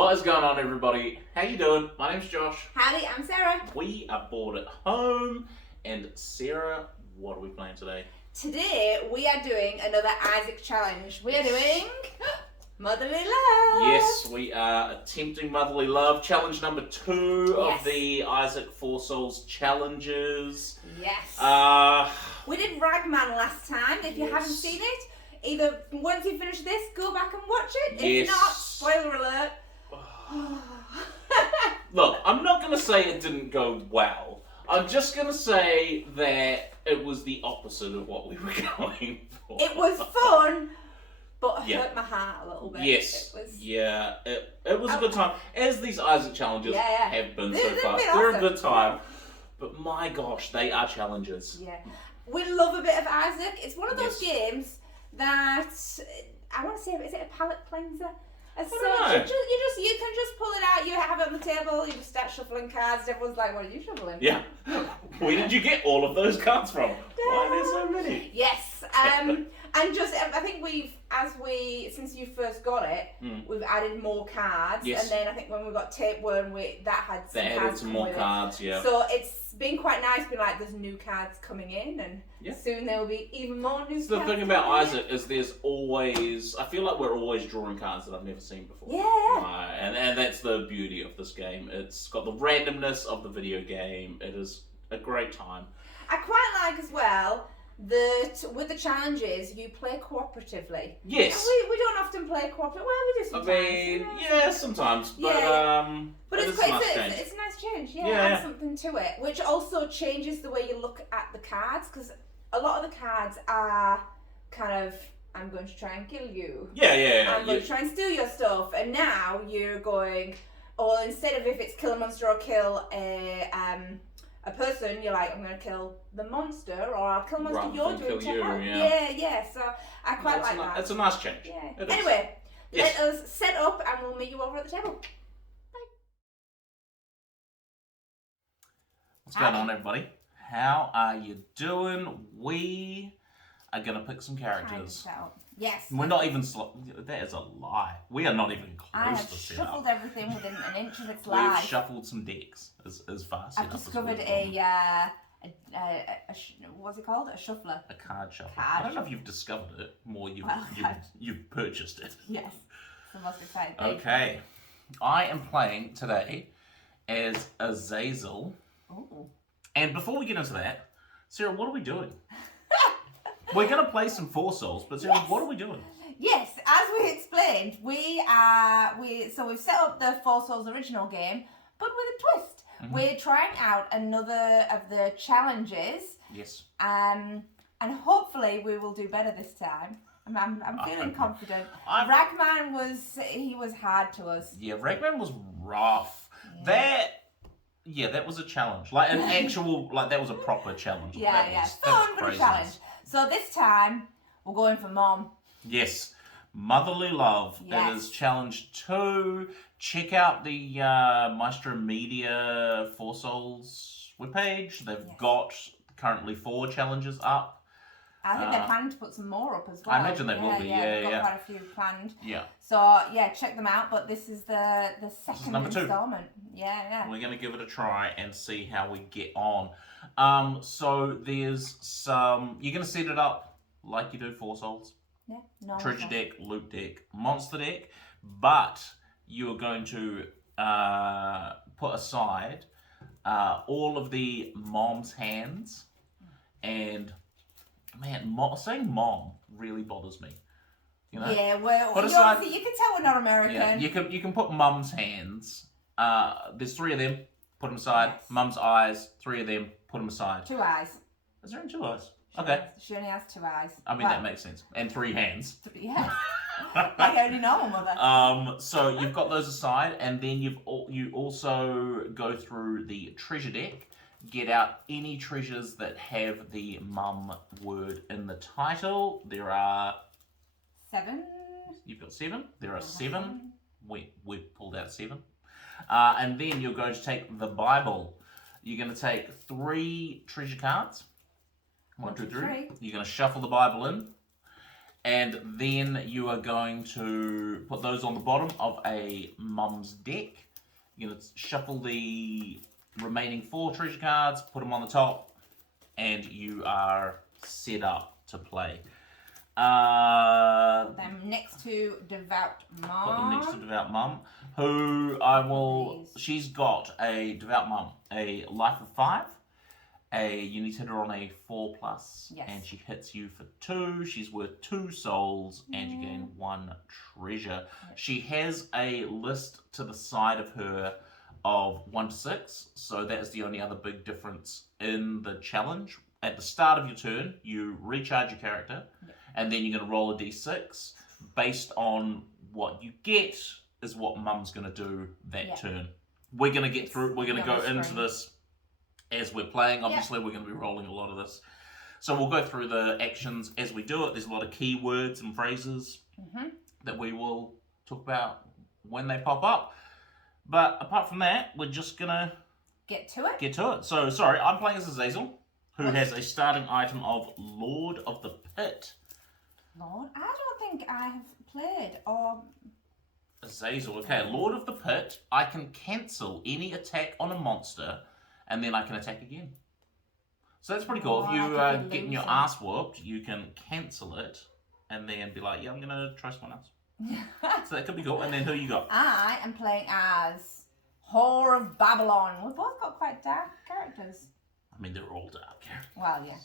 What is going on, everybody? How you doing? My name's Josh. Howdy, I'm Sarah. We are bored at home. And Sarah, what are we playing today? Today we are doing another Isaac challenge. We are doing Motherly Love. Yes, we are attempting Motherly Love. Challenge number 2 of the Isaac Four Souls challenges. Yes. We did Ragman last time. If you haven't seen it, either once you finish this, go back and watch it. If not, spoiler alert. Look, I'm not going to say it didn't go well. I'm just going to say that it was the opposite of what we were going for. It was fun, but it hurt my heart a little bit. Yes. It was a good time. As these Isaac challenges have been so far. They're a good time. But my gosh, they are challenges. Yeah. We love a bit of Isaac. It's one of those games that, I want to say, is it a palate cleanser? So you can just pull it out, you have it on the table, you just start shuffling cards, everyone's like, what are you shuffling? Yeah. Where did you get all of those cards from? Why are there so many? Yes. And just, I think since you first got it, we've added more cards. Yes. And then I think when we got Tapeworm, that had some cards. Added some more cards, yeah. So it's been quite nice, being like, there's new cards coming in, and soon there will be even more new cards. The thing about Isaac is there's always, I feel like we're always drawing cards that I've never seen before. Yeah. And that's the beauty of this game. It's got the randomness of the video game. It is a great time. I quite like as well that with the challenges you play cooperatively. Yes. We don't often play cooperatively. Well, we do sometimes. I mean, sometimes. But it's a nice change. Add something to it, which also changes the way you look at the cards, because a lot of the cards are kind of, I'm going to try and kill you. I'm going to try and steal your stuff, and now you're going, or instead of if it's kill a monster or kill a person, you're like, I'm going to kill the monster, or I'll kill the monster you're doing to help. Yeah. So I quite like that. It's a nice change. Yeah. Anyway, let us set up and we'll meet you over at the table. Bye. What's going on, everybody? How are you doing? We are going to pick some characters. Yes. We're not even that is a lie. We are not even close to set up. I have shuffled everything within an inch of its life. We've shuffled some decks as fast. I've discovered what's it called? A shuffler. A card shuffler. I don't know if you've discovered it, more you've purchased it. Yes. It's the most exciting thing. Okay. I am playing today as Azazel. Ooh. And before we get into that, Sarah, what are we doing? We're going to play some Four Souls, but Sarah, what are we doing? Yes, as we explained, we've set up the Four Souls original game, but with a twist. Mm-hmm. We're trying out another of the challenges. Yes. And hopefully we will do better this time. I'm feeling confident. Ragman was hard to us. Yeah, Ragman was rough. Yeah. That was a challenge. Like an actual, that was a proper challenge. Fun, but a challenge. So this time, we're going for Mom. Yes. Motherly Love. Yes. It is challenge 2. Check out the Maestro Media Four Souls webpage. They've got currently 4 challenges up. I think they're planning to put some more up as well. I imagine they will be, They've got quite a few planned. Yeah. So, check them out, but this is the second installment. Yeah. We're going to give it a try and see how we get on. So there's some, you're going to set it up like you do Four Souls. Yeah. No. Treasure deck, loot deck, monster deck, but you're going to put aside all of the mom's hands, and man, saying mom really bothers me. You know? Yeah, well, you can tell we're not American. Yeah, you can put mum's hands. There's 3 of them. Put them aside. Yes. Mum's eyes. 3 of them. Put them aside. 2 eyes. Is there 2 eyes? Okay. She only has 2 eyes. I mean, that makes sense. And 3 hands. Yeah. Like only normal mother. So you've got those aside, and then you also go through the treasure deck. Get out any treasures that have the mum word in the title. There are 7. You've got 7. There are 7. We've pulled out 7. And then you're going to take the Bible. You're going to take 3 treasure cards. 1, 2, 3. You're going to shuffle the Bible in. And then you are going to put those on the bottom of a Mum's deck. You're going to shuffle the remaining 4 treasure cards, put them on the top, and you are set up to play. Put them next to Devout Mom. Put them next to Devout Mum, who I will... She's got a Devout Mum, a life of 5. You need to hit her on a 4+, yes. And she hits you for 2. She's worth 2 souls, and you gain 1 treasure. Yes. She has a list to the side of her of 1 to 6, so that is the only other big difference in the challenge. At the start of your turn, you recharge your character, yep. And then you're going to roll a d6. Based on what you get is what Mum's going to do that yep. turn. We're going to get through, we're going to go into this as we're playing. Obviously, yep. We're going to be rolling a lot of this. So we'll go through the actions as we do it. There's a lot of key words and phrases that we will talk about when they pop up. But apart from that, we're just going to get to it. Get to it. So, sorry, I'm playing as Azazel, who has a starting item of Lord of the Pit. Lord? I don't think I have played or... Azazel, okay. Lord of the Pit, I can cancel any attack on a monster, and then I can attack again. So that's pretty cool. If you are getting your ass whooped, you can cancel it, and then be like, yeah, I'm going to try someone else. So that could be cool. And then who you got? I am playing as Whore of Babylon. We've both got quite dark characters. I mean, they're all dark. Well, yeah.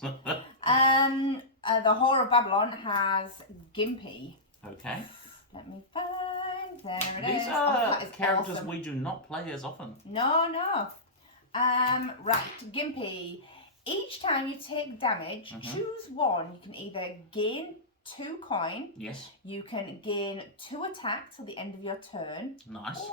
The Whore of Babylon has Gimpy. Okay. Let me find. There it is. These are characters awesome. We do not play as often. No, no. Right, Gimpy. Each time you take damage, choose one. You can either gain 2 coin. Yes. You can gain 2 attacks till the end of your turn. Nice.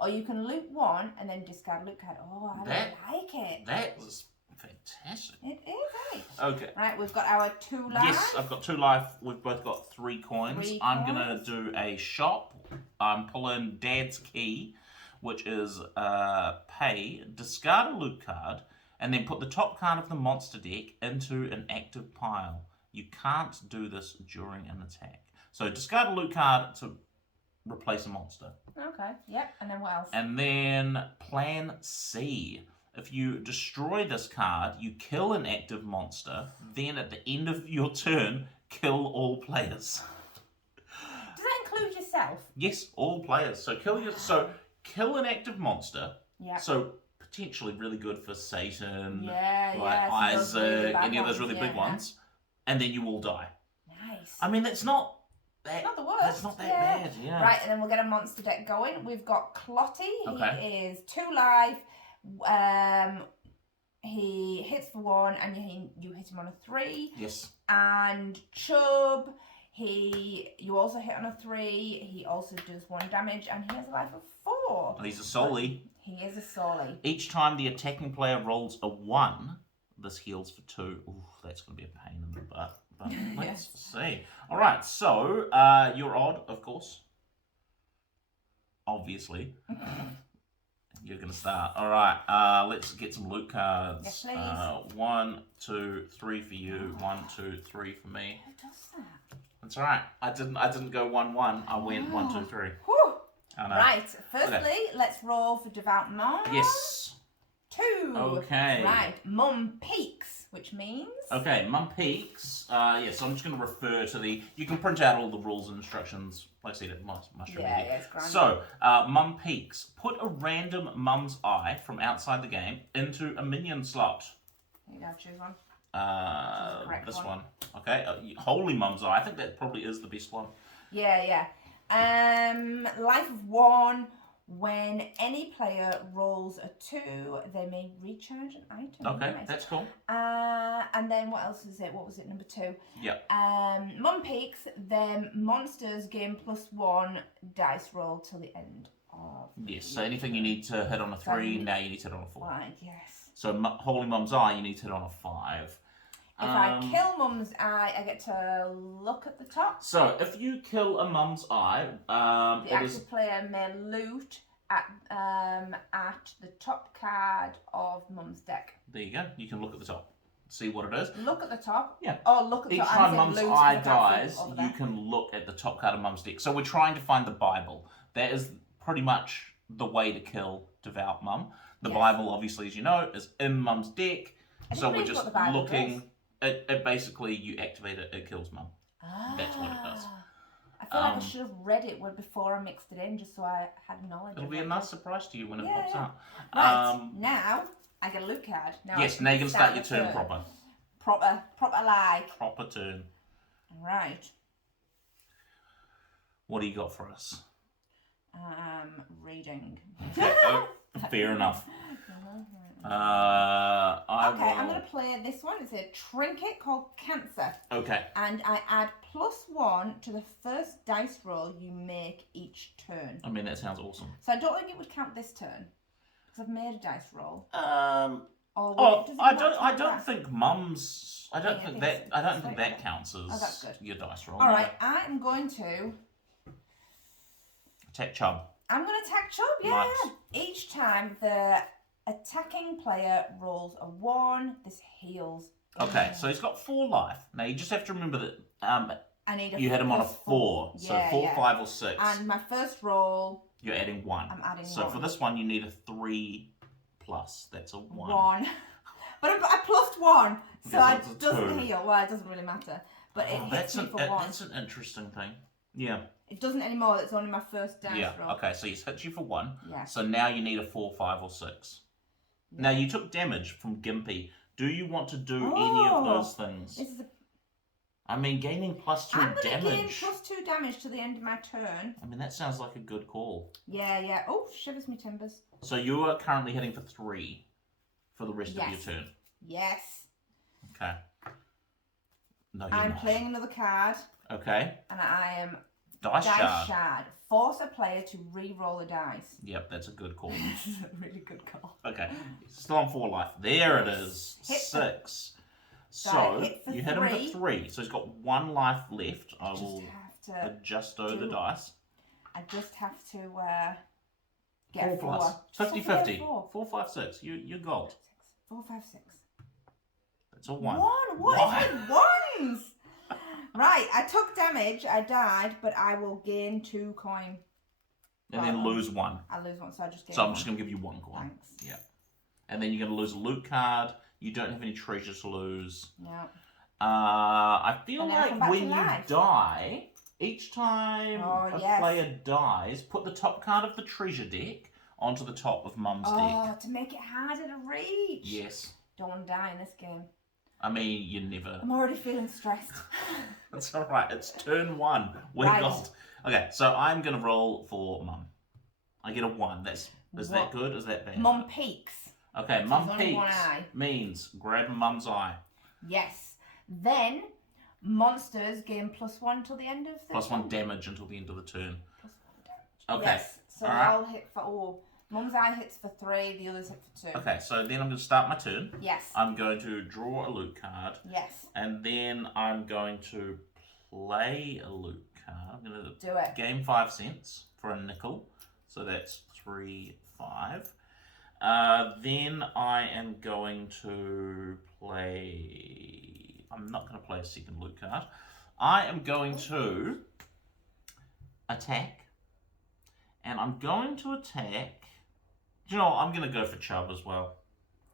Or you can loot 1 and then discard a loot card. Oh, I like it. That was fantastic. It is, right? Okay. Right, we've got our 2 life. Yes, I've got 2 life. We've both got 3 coins. I'm going to do a shop. I'm pulling Dad's Key, which is pay, discard a loot card, and then put the top card of the monster deck into an active pile. You can't do this during an attack. So discard a loot card to replace a monster. Okay, yep. And then what else? And then plan C. If you destroy this card, you kill an active monster, then at the end of your turn, kill all players. Does that include yourself? Yes, all players. So kill an active monster. Yeah. So potentially really good for Satan, Isaac, really any of those really big ones. And then you will die. Nice. I mean, that's not that, it's not the worst. That's not that bad, yeah. Right, and then we'll get a monster deck going. We've got Clotty. He is 2 life. He hits for 1 and you hit him on a 3. Yes. And Chub, you also hit on a 3. He also does 1 damage and he has a life of 4. He's a Soli. He is a Soli. Each time the attacking player rolls a 1, this heals for 2. Ooh, that's going to be a pain in the butt. But let's see. All right, so you're odd, of course. Obviously. You're going to start. All right, let's get some loot cards. Yes, please. 1, 2, 3 for you. 1, 2, 3 for me. Who does that? That's all right. I didn't go 1, 1. I went 1, 2, 3. Whew. Right, firstly, let's roll for Devout Mom. Yes. 2. Okay. Right, Mum peaks, which means... Okay, Mum peaks. So I'm just going to refer to you can print out all the rules and instructions, like I said, at Maestro Media. Yeah, it's grand. So, Mum peaks. Put a random Mum's eye from outside the game into a minion slot. You gotta choose one. This one. Okay, Holy Mum's eye. I think that probably is the best one. Yeah. Life of 1. When any player rolls a 2, they may recharge an item. Okay, nice. That's cool. And then what else is it? What was it, number 2? Yep. Mum peaks, then monsters gain +1 dice roll till the end of... Yes, so anything you need to hit on a 3, now you need to hit on a 4. Right, yes. So Holy Mum's eye, you need to hit on a 5. If I kill Mum's eye, I get to look at the top. So, if you kill a Mum's eye, the active player may loot at the top card of Mum's deck. There you go. You can look at the top. see what it is. Look at the top. Yeah. Oh, look at the Each top. time Mum's eye dies, you can look at the top card of Mum's deck. So we're trying to find the Bible. That is pretty much the way to kill Devout Mum. The Bible, obviously, as you know, is in Mum's deck. So we're just looking. It basically, you activate it, it kills Mum. That's what it does. I feel like I should have read it before I mixed it in, just so I had knowledge. It'll be a nice surprise to you when it pops up. Right, now I get a loot card. Now yes, now you can start your turn proper. Proper like. Proper turn. Right. What do you got for us? Reading. Okay, fair enough. I'm going to play this one. It's a trinket called Cancer. Okay. And I add +1 to the first dice roll you make each turn. I mean, that sounds awesome. So I don't think it would count this turn because I've made a dice roll. I don't think Mum's. I don't think that counts as your dice roll. All right, I am going to attack Chubb. I'm going to attack Chubb. Yeah. Nice. Each time the attacking player rolls a 1, this heals. Okay, so he's got 4 life. Now you just have to remember that you had him on a 4. So 4, 5, or 6. And my first roll, you're adding 1. I'm adding 1. So for this one, you need a 3+. That's a 1. 1. But I +1, so it doesn't heal. Well, it doesn't really matter. But it hits me for 1. That's an interesting thing. Yeah. It doesn't anymore. It's only my first dice roll. Okay, so it hits you for 1. Yeah. So now you need a 4, 5, or 6. Yeah. Now you took damage from Gimpy. Do you want to do any of those things? I mean, gaining +2 damage. I'm going to gain +2 damage to the end of my turn. I mean, that sounds like a good call. Yeah. Oh, shivers me timbers. So you are currently hitting for 3 for the rest of your turn. Yes. Okay. No, you're I'm not. playing another card. Okay. And I am Dice shard. Force a player to re-roll a dice. Yep, that's a good call. This is a really good call. Okay. Still on 4 life. There it is. 6. So you hit him for 3. So he's got 1 life left. I will adjust the dice. I just have to get 4 plus. 50-50. 4, 5, 6. You're gold. 4, 5, 6. That's a 1. What is with ones? Right, I took damage, I died, but I will gain 2 coin. And then lose 1. I lose 1, so I just gain 1. So I'm just going to give you 1 coin. Thanks. Yeah. And then you're going to lose a loot card. You don't have any treasure to lose. Yeah. I feel like when you die, each time a player dies, put the top card of the treasure deck onto the top of Mum's deck. Oh, to make it harder to reach. Yes. Don't want to die in this game. I mean, you never... I'm already feeling stressed. That's alright, it's turn 1. We're gold. Okay, so I'm going to roll for Mum. I get a 1. Is that good? Is that bad? Mum peeks. Okay, Mum peeks means grab Mum's eye. Yes. Then, monsters gain +1 till the end of the +1 damage until the end of the turn. +1 damage. Okay. Yes. So I'll hit for... Mum's eye hits for 3, the others hit for 2. Okay, so then I'm going to start my turn. Yes. I'm going to draw a loot card. Yes. And then I'm going to play a loot card. I'm going to do it. Game 5 cents for a nickel. So that's 3, 5. Then I am going to play... I'm not going to play a second loot card. I am going to attack. And I'm going to attack... You know, I'm going to go for Chubb as well.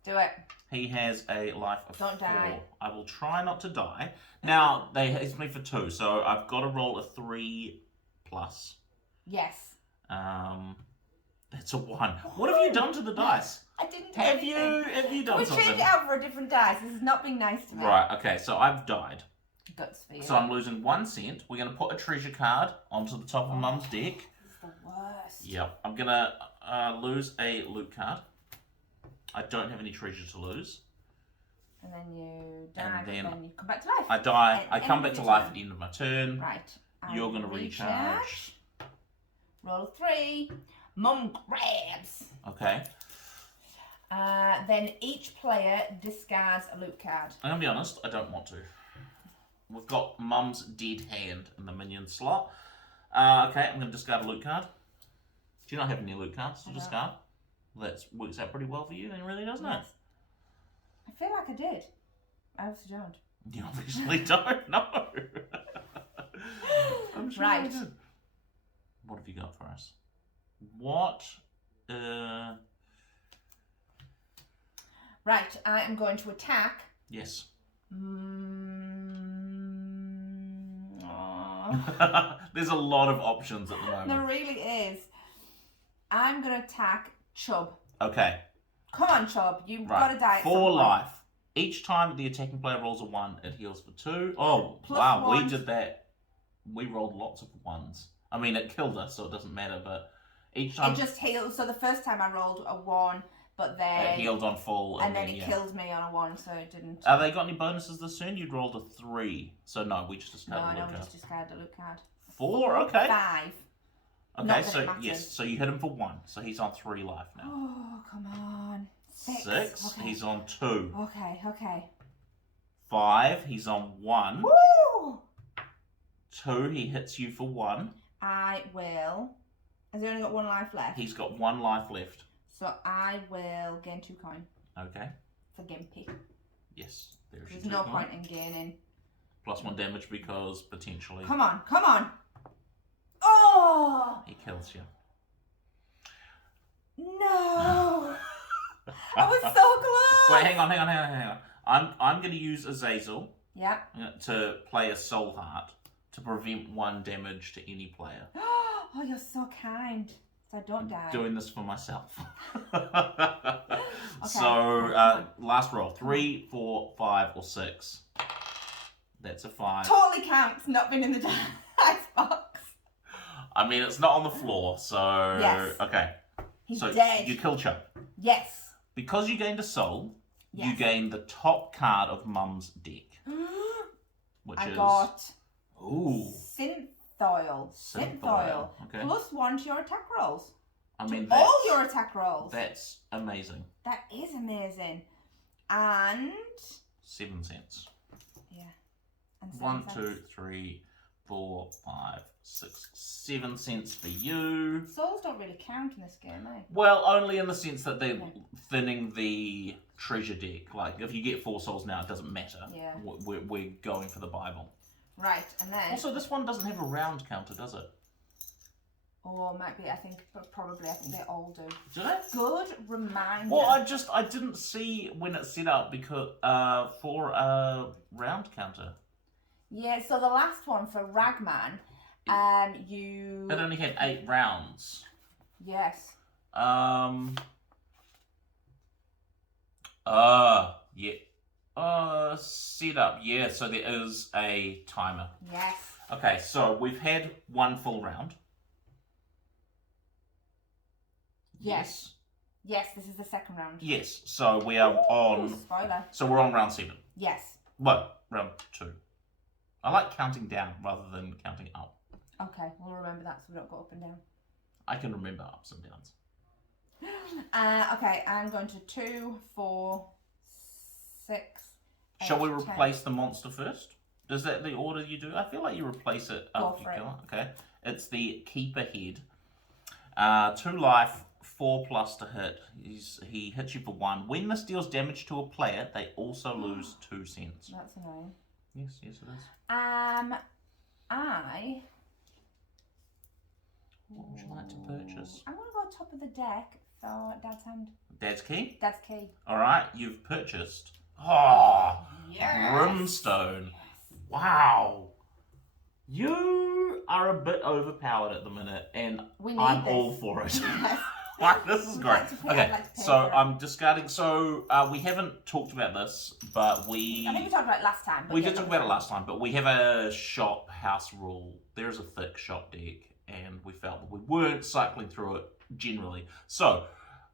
Do it. He has a life of 4. Don't die. I will try not to die. Now, they hit me for 2, so I've got to roll a 3+. Yes. That's a 1. What have you done to the dice? I didn't do anything. Have you done something? We changed it out for a different dice. This is not being nice to me. Right, okay, so I've died. Guts for you. So I'm losing 1 cent. We're going to put a treasure card onto the top of Mum's deck. This is the worst. Yep. I'm going to lose a loot card. I don't have any treasure to lose. And then you die, and then you come back to life. I die. I come back to life at the end of my turn. Right. You're going to recharge. Roll a 3. Mum grabs. Okay. Then each player discards a loot card. I'm going to be honest, I don't want to. We've got Mum's dead hand in the minion slot. Okay, I'm going to discard a loot card. Do you not have any loot cards to discard? Well, that works out pretty well for you then, really, doesn't it? I feel like I did. I obviously don't. You obviously don't know. I'm sure Right. I did. What have you got for us? What? Right, I am going to attack. Yes. There's a lot of options at the moment. There really is. I'm going to attack Chub. Okay. Come on, Chub. You've got to die at some 4 point. life. Each time the attacking player rolls a 1, it heals for 2. Oh, Plus wow. 1. We did that. We rolled lots of 1s. I mean, it killed us, so it doesn't matter, but each time... It just healed. So the first time I rolled a 1, but then... It healed on full. And then it killed me on a 1, so it didn't... Have they got any bonuses this turn? You'd rolled a 3. So no, we just discarded a loot card. No, we just discarded a loot card. 4? Okay. 5. Okay, so yes, so you hit him for 1. So he's on 3 life now. Oh, come on. 6. Okay. He's on 2. Okay. 5, he's on 1. Woo! 2, he hits you for 1. I will... Has he only got 1 life left? He's got 1 life left. So I will gain 2 coin. Okay. For Gimpy. Yes, There's no point in gaining. Plus 1 damage because potentially... Come on. Oh! He kills you. No! I was so close! Wait, hang on. I'm going to use Azazel to play a Soul Heart to prevent 1 damage to any player. Oh, you're so kind. So I don't die. Doing this for myself. So, last roll. 3, 4, 5, or 6. That's a 5. Totally counts not being in the dice box. I mean, it's not on the floor, so... Yes. Okay. He's so dead. You kill Chubb. Yes. Because you gained a soul, you gain the top card of Mum's deck. I got... Ooh. Synthoil. Okay. Plus 1 to your attack rolls. I mean, all your attack rolls. That's amazing. That is amazing. And... 7 cents. Yeah. And 1, 2, 3, 4, 5, 6, 7 cents for you. Souls don't really count in this game, eh? Well, only in the sense that they're thinning the treasure deck. Like, if you get 4 souls now, it doesn't matter. Yeah. We're going for the Bible. Right, and then... Also, this one doesn't have a round counter, does it? Or might be, I think they all do. Do they? Good reminder. Well, I didn't see when it's set up because for a round counter. Yeah, so the last one for Ragman, you... It only had 8 rounds. Yes. Yeah. Set up, yeah, so there is a timer. Yes. Okay, so we've had 1 full round. Yes. Yes, this is the second round. Yes, so we are on... Spoiler. So we're on round 7. Yes. Well, round 2. I like counting down rather than counting up. Okay, we'll remember that so we don't go up and down. I can remember ups and downs. Okay, I'm going to 2, 4, 6, 8, Shall we 10. replace the monster first? Is that the order you do? I feel like you replace it after you kill it. Okay. It's the Keeper Head. 2 life, 4 plus to hit. He hits you for 1. When this deals damage to a player, they also lose 2 cents. That's annoying. Yes, it is. What would you like to purchase? I'm going to go top of the deck for Dad's hand. Dad's key? Dad's key. Alright, you've purchased. Oh, yes. Brimstone. Yes. Wow. You are a bit overpowered at the minute, and I'm all for it. Yes. Like, this is great. Okay, so I'm discarding. So we haven't talked about this, but I think we talked about it last time. We did talk about it last time, but we have a shop house rule. There's a thick shop deck, and we felt that we weren't cycling through it generally. So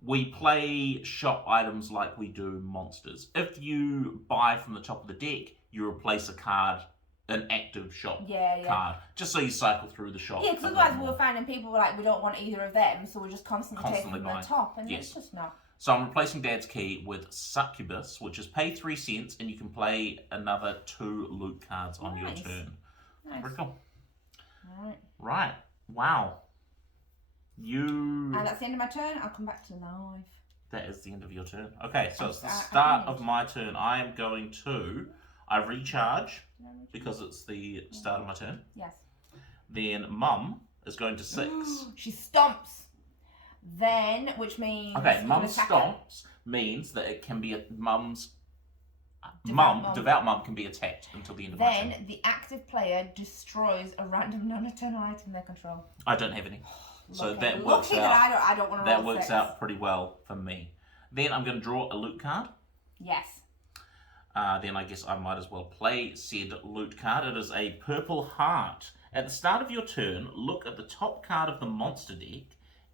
we play shop items like we do monsters. If you buy from the top of the deck, you replace a card, an active shop card, just so you cycle through the shop. Yeah, because otherwise we were finding people were like, we don't want either of them, so we're just constantly taking from the top, and it's just not. So I'm replacing Dad's key with Succubus, which is pay 3 cents, and you can play another 2 loot cards on your turn. Nice. Very cool. Alright. Right. Wow. And that's the end of my turn. I'll come back to life. That is the end of your turn. Okay, so it's the start of my turn. I am going to... I recharge because it's the start of my turn. Yes. Then Mum is going to 6. She stomps. Then, which means... Okay, Mum stomps means that it can be a Mum's... Devout Mum can be attacked until the end of my turn. Then the active player destroys a random non-eternal item they control. I don't have any. So that works out. I don't want to that works out pretty well for me. Then I'm going to draw a loot card. Yes. Then I guess I might as well play said loot card. It is a purple heart. At the start of your turn, look at the top card of the monster deck,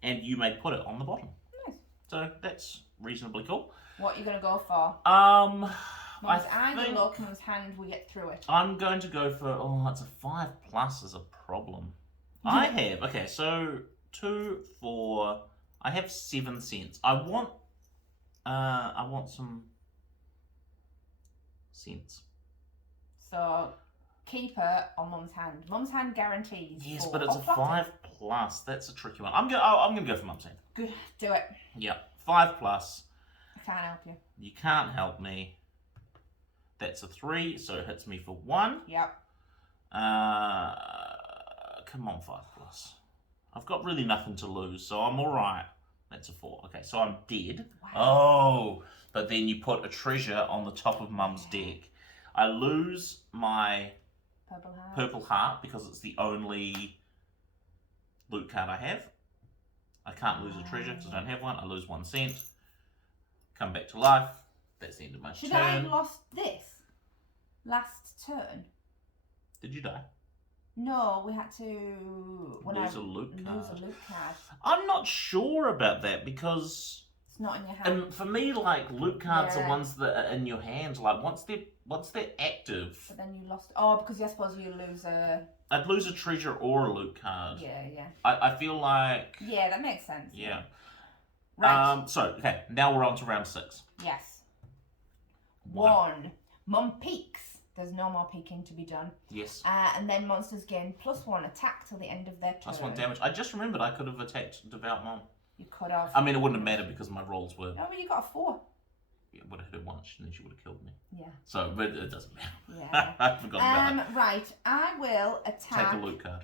and you may put it on the bottom. Nice. So that's reasonably cool. What are you going to go for? Mum's eye, look, Mum's hand, we get through it. I'm going to go for, it's a 5+ is a problem. I have, okay, so 2, 4, I have 7 cents. I want some cents. So keep her on Mum's hand. Mum's hand guarantees. Yes, but it's a 5+. That's a tricky one. I'm gonna go for Mum's hand. Good, do it. Yeah, 5+. I can't help you. You can't help me. That's a 3, so it hits me for 1. Yep. Come on, 5+. I've got really nothing to lose, so I'm alright. That's a 4. Okay, so I'm dead. Wow. Oh, but then you put a treasure on the top of Mum's deck. I lose my purple heart because it's the only loot card I have. I can't lose a treasure because I don't have one. I lose 1 cent. Come back to life. That's the end of my turn. Should I have lost this last turn? Did you die? No, we had to lose a loot card. I'm not sure about that because it's not in your hand. And for me, like loot cards are ones that are in your hand. Like once they're active. But then you lost. Oh, because I suppose you lose a. I'd lose a treasure or a loot card. Yeah. I feel like. Yeah, that makes sense. Yeah. Right. So okay, now we're on to round 6. Yes. 1. Mum peeks. There's no more peeking to be done. Yes. And then monsters gain +1 attack till the end of their turn. +1 damage. I just remembered I could have attacked Devout Mom. You could have. I mean, it wouldn't have mattered because my rolls were... No, but you got a 4. Yeah, would have hit her once and then she would have killed me. Yeah. So, but it doesn't matter. Yeah. I forgot about that. Right, I will attack... Take a loot card.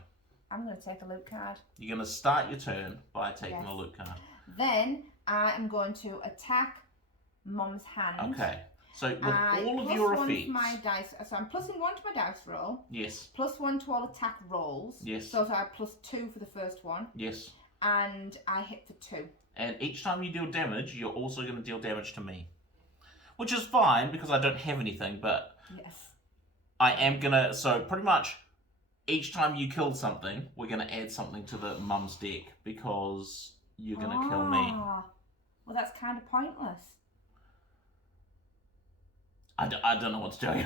I'm going to take a loot card. You're going to start your turn by taking a loot card. Then I am going to attack Mum's hand. Okay. So with all of your effects... my dice, so I'm +1 to my dice roll. Yes. +1 to all attack rolls. Yes. So I have +2 for the first one. Yes. And I hit for 2. And each time you deal damage, you're also going to deal damage to me. Which is fine because I don't have anything, but... Yes. I am going to... So pretty much each time you kill something, we're going to add something to the Mum's deck because you're going to kill me. Well, that's kind of pointless. I don't know what to tell you.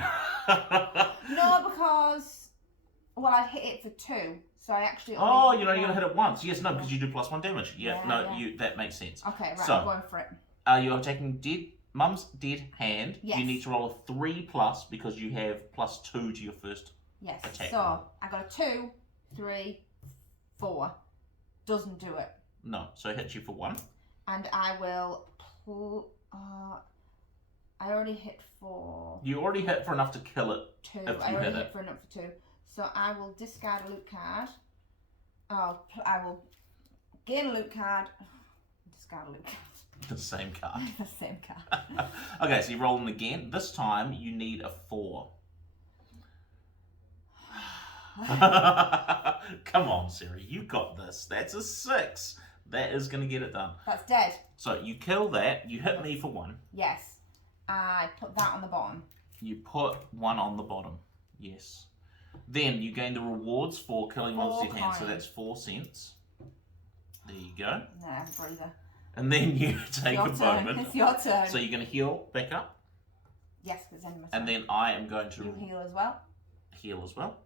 No, because... Well, I hit it for 2, so I actually... Oh, you're only going to hit it once. Yes, no, because you do +1 damage. That makes sense. Okay, right, so, I'm going for it. You're attacking Mum's dead hand. Yes. You need to roll a 3+ because you have +2 to your first attack. So I got a 2, 3, 4. Doesn't do it. No, so it hits you for 1. And I will I already hit for... You already hit for enough to kill it. 2. I already hit for enough for 2. So I will discard a loot card. I will gain a loot card. Discard a loot card. The same card. The same card. Okay, so you're rolling again. This time you need a 4. Come on, Siri. You got this. That's a 6. That is going to get it done. That's dead. So you kill that. You hit me for 1. Yes. I put that on the bottom. You put 1 on the bottom. Yes. Then you gain the rewards for killing monsters in hand. So that's 4 cents. There you go. No, I have a breather. And then you take a moment. It's your turn. So you're going to heal back up. Yes, because then and then I am going to... You heal as well. Heal as well.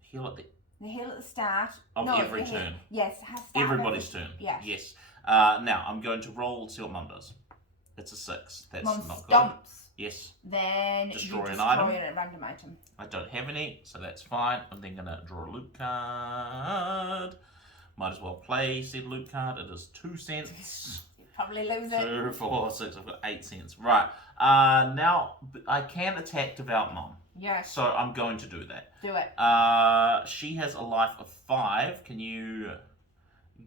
Heal at the... You heal at the start. Of every turn. Yes. Everybody's turn. Yes. Yes. Now, I'm going to roll to see what Mum does. It's a 6. That's Mum not stomps. good. Yes. Then destroy you an item. A random item. I don't have any, so that's fine. I'm then going to draw a loot card. Might as well play said loot card. It is 2 cents. Probably lose it. 2, 4, 6. I've got 8 cents. Right. Now I can attack Devout Mom. Yes. So I'm going to do that. Do it. She has a life of 5. Can you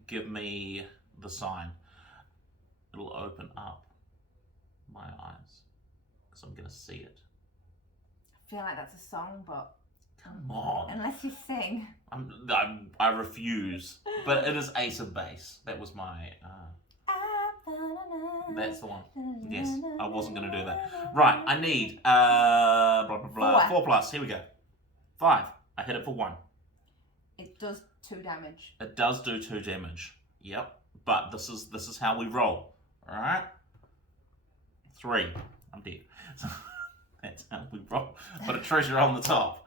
give me the sign? It'll open up my eyes because I'm going to see it. I feel like that's a song, but come on. Unless you sing. I refuse. But it is Ace of Base. That was my. That's the one. Yes, I wasn't going to do that. Right, I need blah blah blah. 4 plus. Here we go. 5. I hit it for 1. It does 2 damage. It does do 2 damage. Yep. But this is how we roll. All right. 3. I'm dead. That's how we roll. Put a treasure on the top.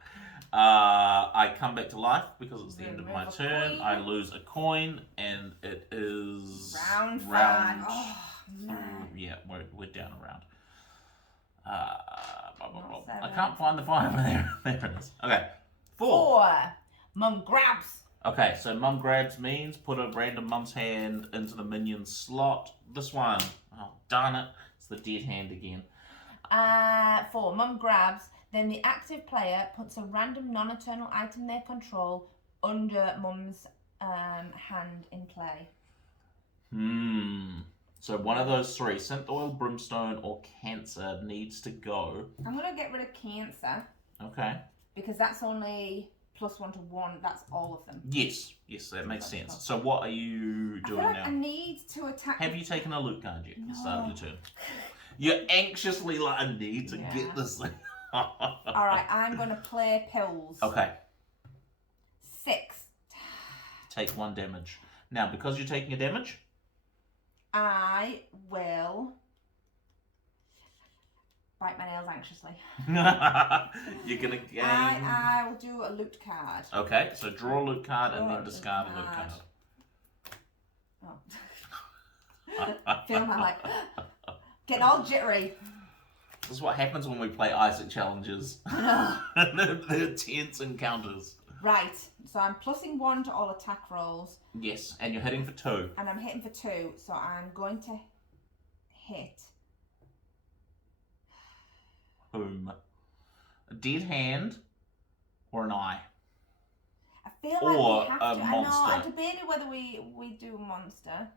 I come back to life because it's the end of my turn. I lose a coin, and it is round 5. Oh, yeah, we're down a round. I can't find the 5. There it is. Okay, 4. Mum grabs. Okay, so Mum grabs means put a random Mum's hand into the minion slot. This one, oh darn it, it's the dead hand again. 4. Mum grabs. Then the active player puts a random non-eternal item they control under Mum's hand in play. So one of those 3, Synth Oil, Brimstone, or Cancer, needs to go. I'm going to get rid of Cancer. Okay. Because that's only +1 to 1. That's all of them. Yes, that makes sense. So what are you doing now? I need to attack. Have you taken a loot card yet? No. Start of your turn. You're anxiously like, I need to get this thing. Alright, I'm going to play pills. Okay. 6. Take 1 damage. Now, because you're taking a damage, I will bite my nails anxiously. you're going to gain... I will do a loot card. Okay, so draw a loot card and then discard a loot card. Oh. I feel my like getting all jittery. This is what happens when we play Isaac challenges. They're tense encounters. Right, so I'm +1 to all attack rolls. Yes, and you're hitting for 2. And I'm hitting for 2, so I'm going to hit... Whom? A dead hand or an eye? I feel like we have to. Monster. I know, I debated whether we do a monster.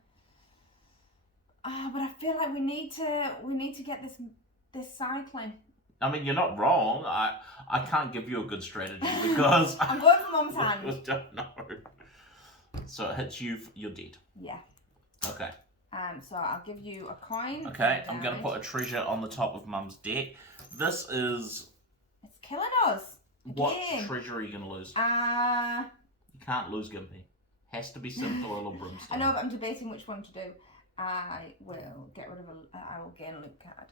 But I feel like we need to get this cycling. I mean, you're not wrong. I can't give you a good strategy because I'm going for Mum's hand. I don't know. So it hits you. You're dead. Yeah. Okay. So I'll give you a coin. Okay, I'm going to put a treasure on the top of Mum's deck. This is... It's killing us. What treasure are you going to lose? You can't lose Gimpy. Has to be Synth Oil or Brimstone. I know, but I'm debating which one to do. I will get rid of I will gain a loot card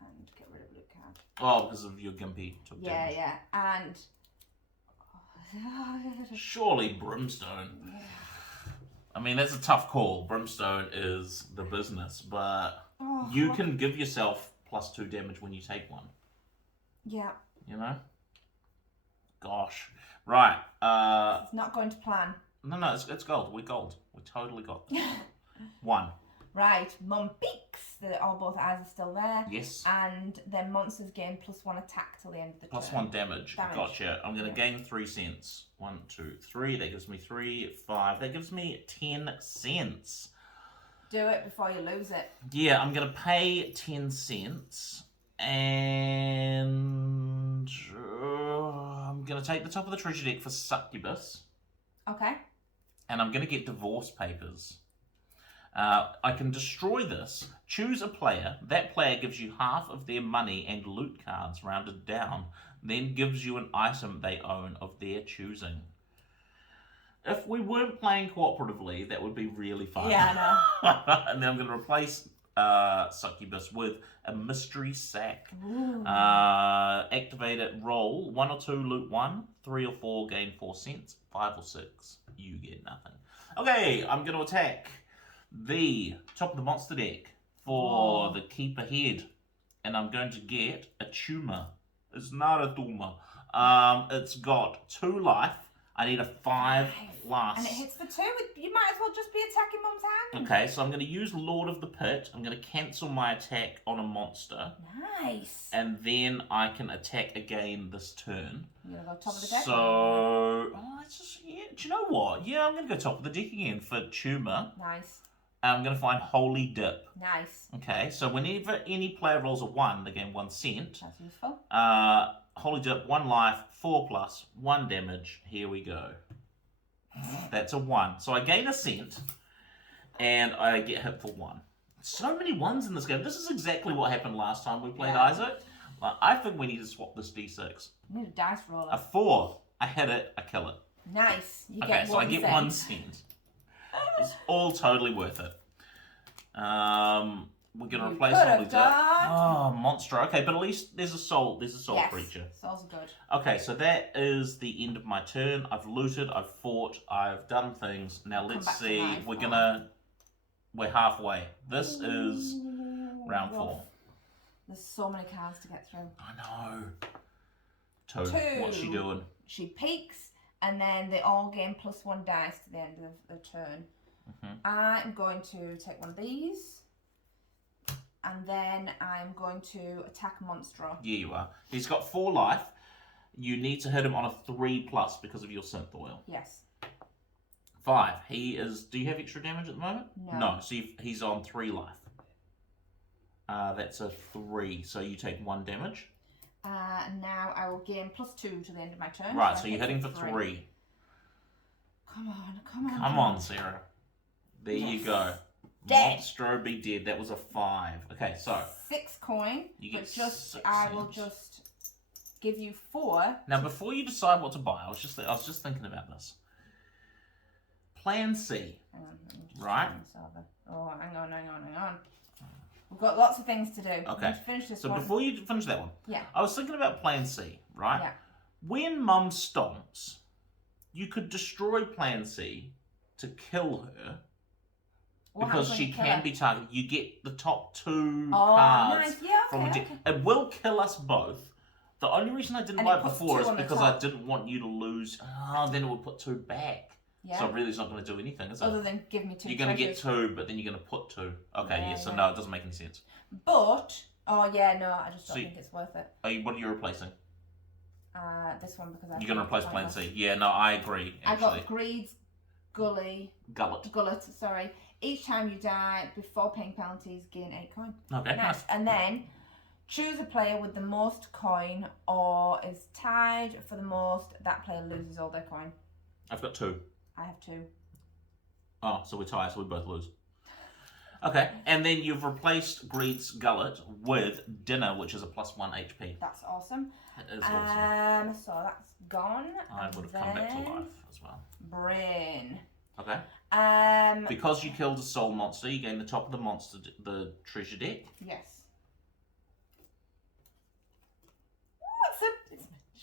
and get rid of a loot card. Oh, because of your Gimpy took damage. Yeah, and... Surely Brimstone. I mean, that's a tough call. Brimstone is the business, but you can give yourself +2 damage when you take 1. Yeah. You know? Gosh. Right. It's not going to plan. No, it's gold. We're gold. We totally got this. 1. Right. Mum peeks. Both eyes are still there. Yes. And then monsters gain +1 attack till the end of the turn. +1 damage. Gotcha. I'm going to gain 3 cents. 1, 2, 3. That gives me 3, 5. That gives me 10 cents. Do it before you lose it. Yeah, I'm going to pay 10 cents. And I'm going to take the top of the treasure deck for Succubus. Okay. And I'm going to get divorce papers. I can destroy this. Choose a player. That player gives you half of their money and loot cards rounded down. Then gives you an item they own of their choosing. If we weren't playing cooperatively, that would be really fun. Yeah, I know. And then I'm going to replace Succubus with a mystery sack. Activate it, roll 1 or 2, loot 1, 3 or 4, gain 4 cents, 5 or 6, you get nothing. Okay, I'm going to attack the top of the monster deck for the keeper head, and I'm going to get a tumor. It's not a tumor. It's got 2 life. I need a 5 plus. And it hits for 2. You might as well just be attacking Mum's hand. Okay, so I'm going to use Lord of the Pit. I'm going to cancel my attack on a monster. Nice. And then I can attack again this turn. You're going to go top of the deck? So, do you know what? Yeah, I'm going to go top of the deck again for Tumor. Nice. I'm going to find Holy Dip. Nice. Okay, so whenever any player rolls a 1, they gain 1 cent. That's useful. Holy Dip, 1 life, 4 plus, 1 damage. Here we go. That's a 1. So I gain a cent, and I get hit for 1. So many 1s in this game. This is exactly what happened last time we played Isaac. I think we need to swap this d6. You need a dice roller. A 4. I hit it, I kill it. Nice. You Okay, get so 1 I get cent. 1 cent. It's all totally worth it. We're gonna replace Holy Dip. Oh, monster. Okay, but at least there's a soul. There's a soul creature. Souls are good. Okay, so that is the end of my turn. I've looted. I've fought. I've done things. Now let's see. We're halfway. This is round 4. There's so many cards to get through. I know. Toad, what's she doing? She peeks, and then they all gain +1 dice to the end of the turn. I'm going to take one of these, and then I'm going to attack Monstro. Yeah, you are. He's got 4 life. You need to hit him on a 3 plus because of your synth oil. Yes. 5. He is. Do you have extra damage at the moment? No. No. So he's on 3 life. That's a 3. So you take 1 damage. Now I will gain +2 to the end of my turn. Right. So you're hitting for 3. Come on, come on. Come on, Sarah. There you go. Dead. Monstro be dead. That was a 5. Okay, so 6 coin. you get just 6 I will cents. just give you 4. Now, before you decide what to buy, I was just thinking about this. Plan C. Hang on, let me just Right. Oh, hang on. We've got lots of things to do. Okay. Let's finish this So one. before you finish that one, I was thinking about Plan C, right? Yeah. When Mum stomps, you could destroy Plan C to kill her. What Because happens she when you kill can her? be targeted. You get the top 2 Oh, cards nice. Yeah, from a okay, deck. okay. It will kill us both. The only reason I didn't And buy it it puts before 2 is on the because top. I didn't want you to lose. Oh, then it would put 2 back. Yeah. So really it's not going to do anything, is it? Other than give me 2 You're going to get treasures. 2, but then you're going to put 2. Okay, Yeah, so yeah. no, it doesn't make any sense. But, oh yeah, no, I just don't So think it's worth it. What are you replacing? This one because You're going to replace Plan C. Yeah, no, I agree, I actually. got Greed's Gullet, sorry. Each time you die, before paying penalties, gain 8 coin. Okay, nice. And then, choose a player with the most coin or is tied for the most. That player loses all their coin. I've got 2. I have 2. Oh, so we're tied, so we both lose. Okay, and then you've replaced Greed's Gullet with Dinner, which is a +1 HP. That's awesome. It is awesome. So that's gone. I would have come back to life as well. Brain. Okay. Because you killed a soul monster, you gain the top of the monster, the treasure deck. Yes. Ooh,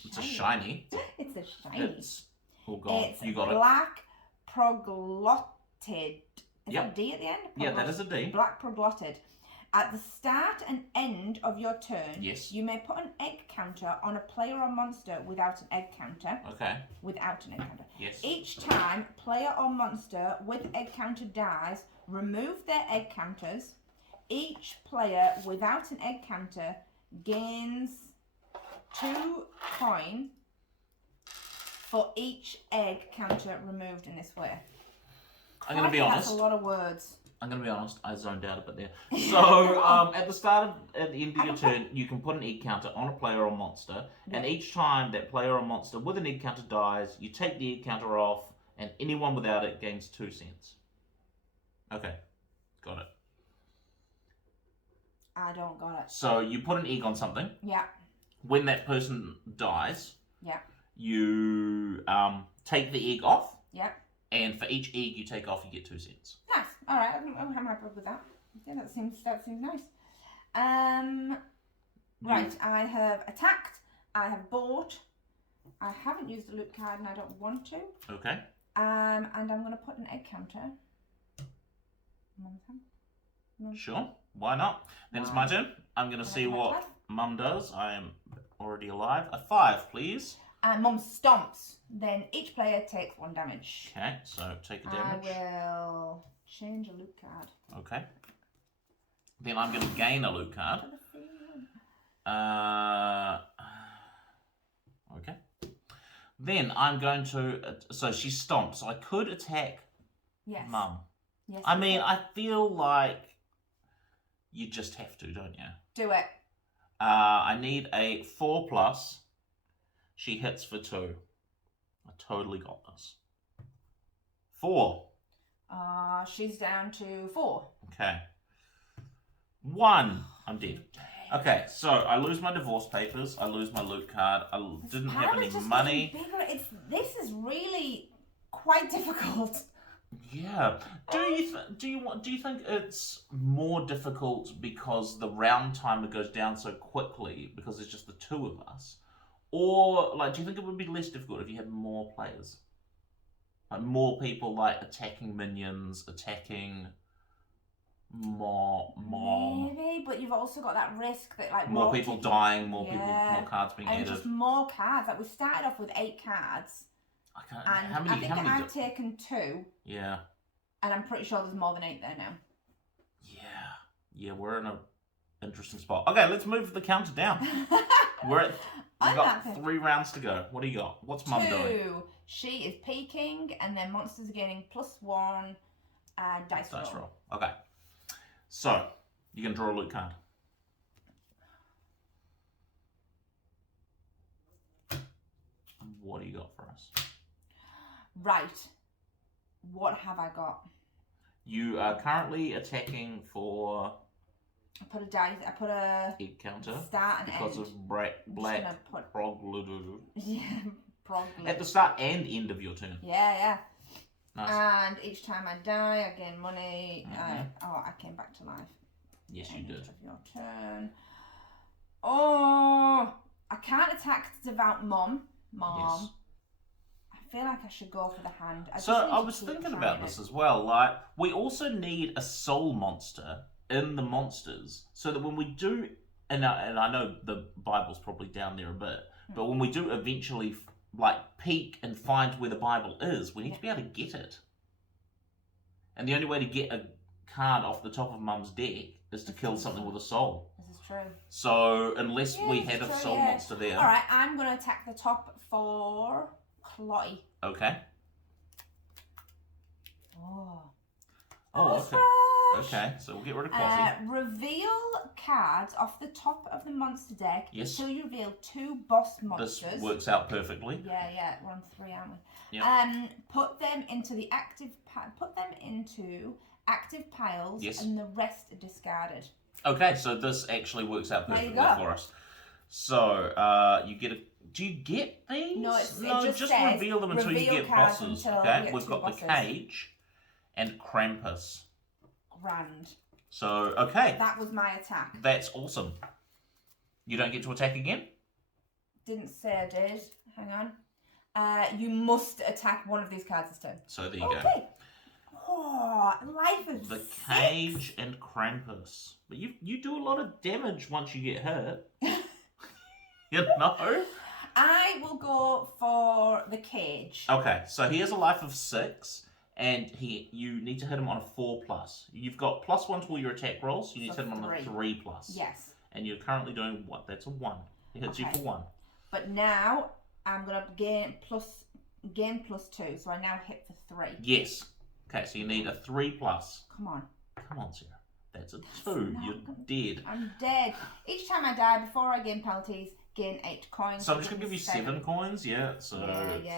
It's a shiny. It's a shiny. It's all gone. It's You got it. black proglotted. Is that a D at the end? Yeah, that is a D. Black proglotted. At the start and end of your turn, Yes. you may put an egg counter on a player or monster without an egg counter. Okay. Without an egg counter. Yes. Each time player or monster with egg counter dies, remove their egg counters. Each player without an egg counter gains 2 coin for each egg counter removed in this way. I'm going to be honest. That's a lot of words. I'm going to be honest, I zoned out a bit there. So, at the end of your turn, you can put an egg counter on a player or monster, and each time that player or monster with an egg counter dies, you take the egg counter off, and anyone without it gains 2 cents. Okay, got it. I don't got it. So, you put an egg on something. Yeah. When that person dies, Yeah. you take the egg off, Yeah. and for each egg you take off, you get 2 cents. Nice. All right. I'm happy with that. Yeah, that seems nice. Right. I have attacked. I have bought. I haven't used a loot card, and I don't want to. Okay. And I'm going to put an egg counter. Sure. Why not? Then it's my turn. I'm going to see what Mum does. I am already alive. A 5, please. Mom stomps. Then each player takes 1 damage. Okay, so take a damage. I will change a loot card. Okay. Then I'm going to gain a loot card. Okay. Then I'm going to... so she stomps. So I could attack Mum. Yes. I mean, I feel like you just have to, don't you? Do it. I need a 4+. She hits for 2. I totally got this. 4. She's down to 4. Okay. 1. I'm dead. Okay, so I lose my divorce papers. I lose my loot card. I didn't have any money. This is really quite difficult. Yeah. Do you think it's more difficult because the round timer goes down so quickly because there's just the 2 of us, or like do you think it would be less difficult if you had more players, like more people like attacking minions, attacking Mom? Maybe, but you've also got that risk that like more people dying, more people, more cards being added. Just more cards. Like we started off with 8 cards. I think I've taken 2. Yeah. And I'm pretty sure there's more than 8 there now. Yeah, we're in an interesting spot. Okay, let's move the counter down. We've got 3 rounds to go. What do you got? What's Mum doing? 2. She is peeking, and then monsters are getting +1 dice roll. Okay. So, you can draw a loot card. What do you got for us? Right. What have I got? You are currently attacking for... I put a dice. I put a... Egg counter. Start and because end. Of black progludu. Yeah, progludu. At the start and end of your turn. Yeah. Nice. And each time I die, I gain money. I came back to life. Yes, you did. Of your turn. Oh, I can't attack Devout Mom. Yes. I feel like I should go for the hand. I was thinking about this as well. Like, we also need a soul monster in the monsters, so that when we do, and I know the Bible's probably down there a bit, but when we do eventually like peek and find where the Bible is, we need to be able to get it. And the only way to get a card off the top of Mum's deck is to kill something with a soul. This is true. So unless we had a soul monster there. Alright, I'm going to attack the top for Clotty. Okay. Oh, okay. Okay, so we'll get rid of Clotty. Reveal cards off the top of the monster deck until you reveal 2 boss monsters. This works out perfectly. Yeah, we're on 3, aren't we? Yep. Put them into the active piles, and the rest are discarded. Okay, so this actually works out perfectly for us. So you get a. Do you get these? No, it just says, reveal them until you get bosses. Okay, we've got bosses. The Cage and Krampus. Grand. So okay, that was my attack. That's awesome. You don't get to attack again? Didn't say I did. Hang on. You must attack one of these cards this turn. So there you go. Oh, life is The Cage and Krampus. But you do a lot of damage once you get hurt. You know? I will go for the Cage. Okay, so he has a life of 6, and you need to hit him on a 4+. You've got +1 to all your attack rolls. So you need to hit him on a 3+. Yes. And you're currently doing what? That's a 1. He hits you for 1. But now I'm gonna gain +2, so I now hit for 3. Yes. Okay, so you need a 3+. Come on, Sarah. That's a 2. You're dead. I'm dead. Each time I die, before I gain penalties, gain 8 coins. So I'm just going to give you 7 coins, yeah? So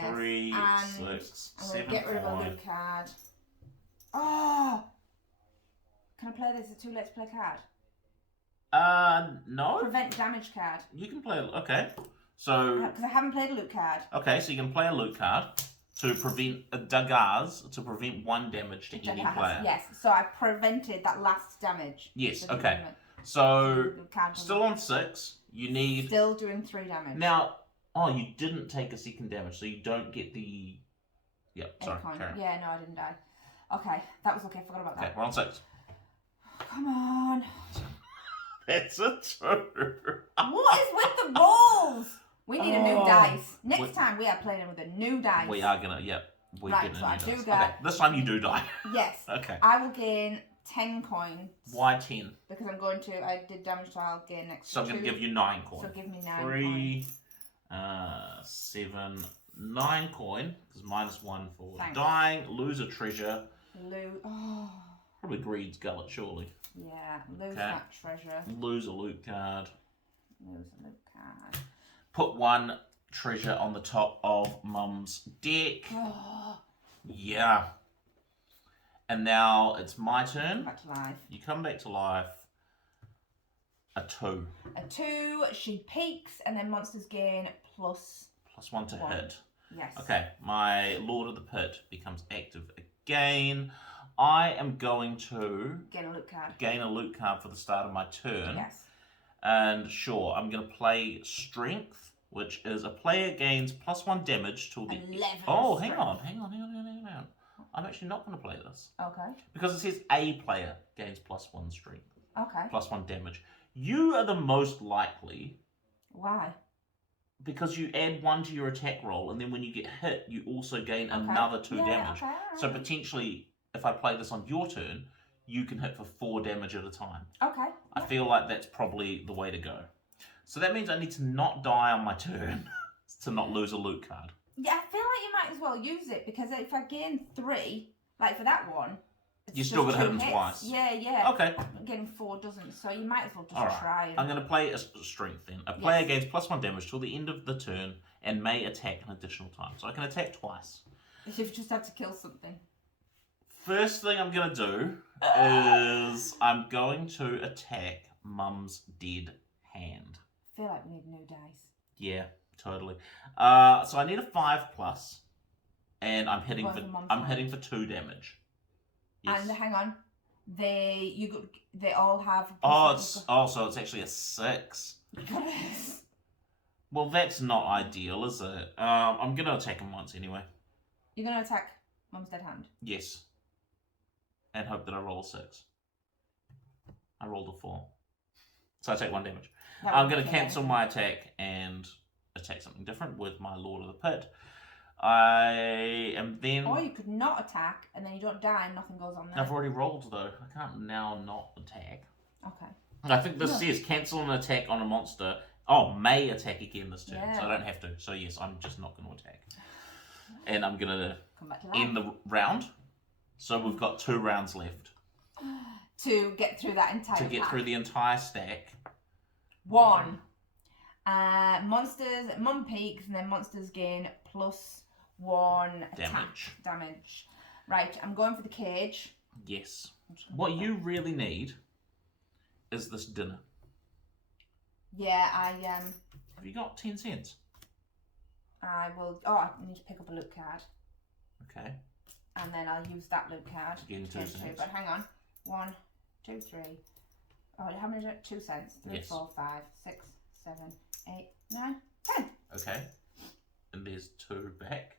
3, and 6, I'm 7 going to get rid of a loot card. Oh! Can I play this? Is it too late to play a card? No. Prevent damage card. You can play, okay. So... Because I haven't played a loot card. Okay, so you can play a loot card to prevent daggers, to prevent 1 damage to any player. Yes, so I prevented that last damage. Yes, okay. So, still on 6. You need... Still doing 3 damage. Now, you didn't take a 2nd damage, so you don't get the... Yeah, sorry, carry on. Yeah, no, I didn't die. Okay, that was okay, forgot about that. Okay, we're on 6. Come on. That's a 2. What is with the rolls? We need a new dice. Next time we are playing with a new dice. We are gonna, yep. We're right, getting so a new I do dice. get... Okay, this time you do die. Yes. Okay. I will gain 10 coins. Why 10? Because I'm going to, I did damage, so I'll gain next. So I'm going to give you 9 coin. So give me 9 3, 7, 9 coin. Because -1 for Thanks. dying. Lose a treasure. Oh. Probably Greed's Gullet, surely. Yeah, lose that treasure. Lose a loot card. Lose a loot card. Put 1 treasure on the top of Mum's deck. Oh. Yeah. And now it's my turn. Come back to life. You come back to life. A 2. A 2, she peaks, and then monsters gain +1 to hit. Yes. Okay, my Lord of the Pit becomes active again. I am going to gain a loot card for the start of my turn. Yes. And sure, I'm going to play Strength, which is a player gains +1 damage till the... 11 Oh, strength. hang on. I'm actually not going to play this. Okay. Because it says a player gains +1 strength. Okay. +1 damage. You are the most likely... Why? Because you add 1 to your attack roll, and then when you get hit, you also gain another 2 damage. Okay, So potentially, if I play this on your turn, you can hit for 4 damage at a time. Okay. I feel like that's probably the way to go. So that means I need to not die on my turn to not lose a loot card. Yeah, I feel like you might as well use it, because if I gain 3, like for that one, you're still going to hit them hits. twice. Yeah. Okay. Getting 4 doesn't, so you might as well just Alright. try. I'm going to play a strength then. A player gains +1 damage till the end of the turn and may attack an additional time. So I can attack twice. You've just had to kill something. First thing I'm going to do is I'm going to attack Mum's dead hand. I feel like we need new dice. Yeah, totally. So I need a 5+, and I'm hitting for 2 damage. Yes. And hang on, they all have. So it's actually a 6. Well, that's not ideal, is it? I'm gonna attack him once anyway. You're gonna attack Mum's dead hand. Yes. And hope that I roll a 6. I rolled a 4, so I take 1 damage. I'm gonna cancel my attack and attack something different with my Lord of the Pit. I am then... Or you could not attack, and then you don't die and nothing goes on there. I've already rolled, though. I can't now not attack. Okay. I think this says cancel an attack on a monster. Oh, may attack again this turn, so I don't have to. So yes, I'm just not going to attack. And I'm going to end the round. So we've got 2 rounds left. To get through that entire To get through the entire stack. 1. Monsters, Mum peaks, and then monsters gain +1 damage. Right, I'm going for the cage. Yes. What you really need is this dinner. Yeah, Have you got 10 cents? I will. Oh, I need to pick up a loot card. Okay. And then I'll use that loot card. Again, 2 cents. But hang on. 1, 2, 3. Oh, how many is it? 2 cents. 3, 4, 5, 6, 7, 8, 9, 10. Okay. And there's 2 back.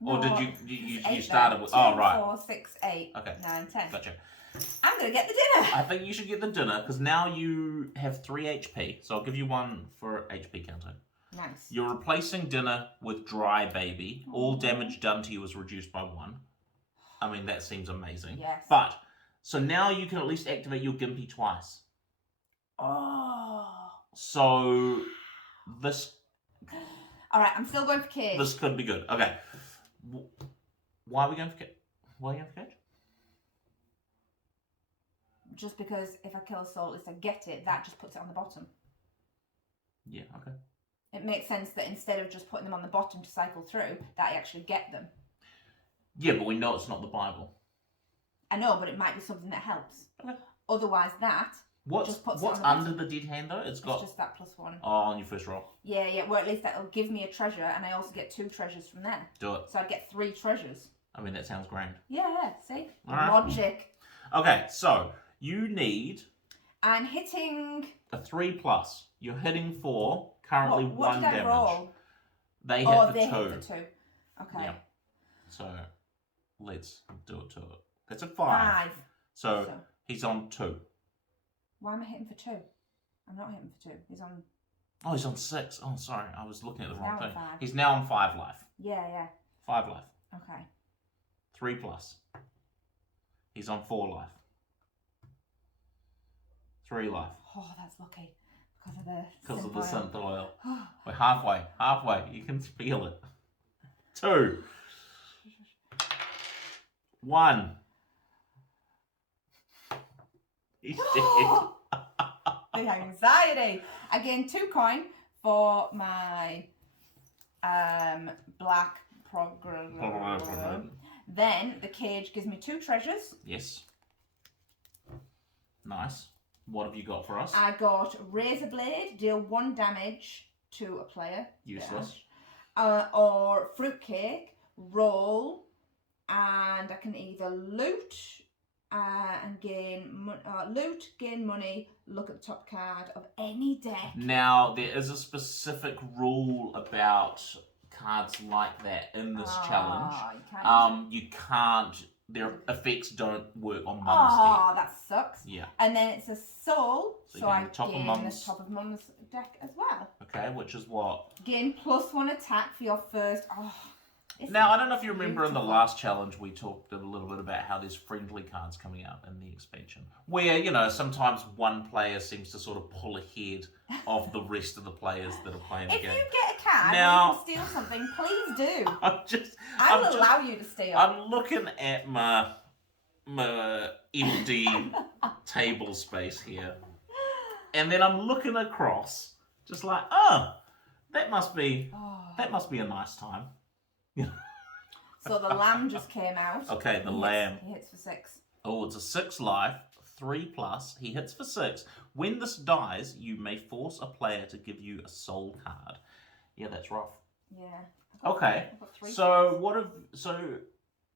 No, or did you started with... 2, oh, right. 4, 6, 8, okay. 9, 10. Gotcha. I'm going to get the dinner. I think you should get the dinner, because now you have 3 HP. So I'll give you 1 for HP counter. Nice. You're replacing dinner with dry baby. All damage done to you is reduced by 1. I mean, that seems amazing. Yes. But, so now you can at least activate your Gimpy twice. Oh. So, this... Alright, I'm still going for cage. This could be good. Okay. Why are we going for cage? Why are you going for cage? Just because if I kill a soul, at least I get it, that just puts it on the bottom. Yeah, okay. It makes sense that instead of just putting them on the bottom to cycle through, that I actually get them. Yeah, but we know it's not the Bible. I know, but it might be something that helps. Okay. Otherwise, that just puts what's it on under the dead hand though? It's just that +1. Oh, on your first roll. Yeah. Well, at least that'll give me a treasure, and I also get 2 treasures from there. Do it. So I'd get 3 treasures. I mean, that sounds grand. Yeah. See, right. Logic. Okay, so you need. I'm hitting a 3+. You're hitting 4. Currently what 1 did I damage. Roll? They hit oh, for they 2. hit for 2. Okay. Yeah. So let's do it to it. That's a 5. So he's on 2. Why am I hitting for 2? I'm not hitting for 2. He's on. Oh, he's on 6. Oh, sorry. I was looking at the wrong thing. 5. He's now on 5 life. Yeah. 5 life. Okay. 3 plus. He's on 4 life. 3 life. Oh, that's lucky. Because of the synth oil. We're halfway. You can feel it. 2. 1. He's dead. The anxiety. I gained 2 coin for my black program. Then the cage gives me 2 treasures. Yes. Nice. What have you got for us? I got Razor Blade, deal 1 damage to a player. Useless. Or Fruitcake, roll, and I can either loot and gain money, look at the top card of any deck. Now, there is a specific rule about cards like that in this challenge. You can't, their effects don't work on Mum's deck. Oh, that sucks. Yeah. And then it's a soul, so I gain the top of Mum's deck as well. Okay, which is what? Gain +1 attack for your first. Oh. Now, I don't know if you remember in the last challenge we talked a little bit about how there's friendly cards coming out in the expansion. Where, you know, sometimes one player seems to sort of pull ahead of the rest of the players that are playing the game. If you get a card and you can steal something, please do. I will allow you to steal. I'm looking at my empty table space here. And then I'm looking across, just like, oh, that must be a nice time. So the lamb just came out. Okay, the lamb. He hits for 6. Oh, it's a 6 life, 3 plus. He hits for 6. When this dies, you may force a player to give you a soul card. Yeah, that's rough. Yeah. Okay. So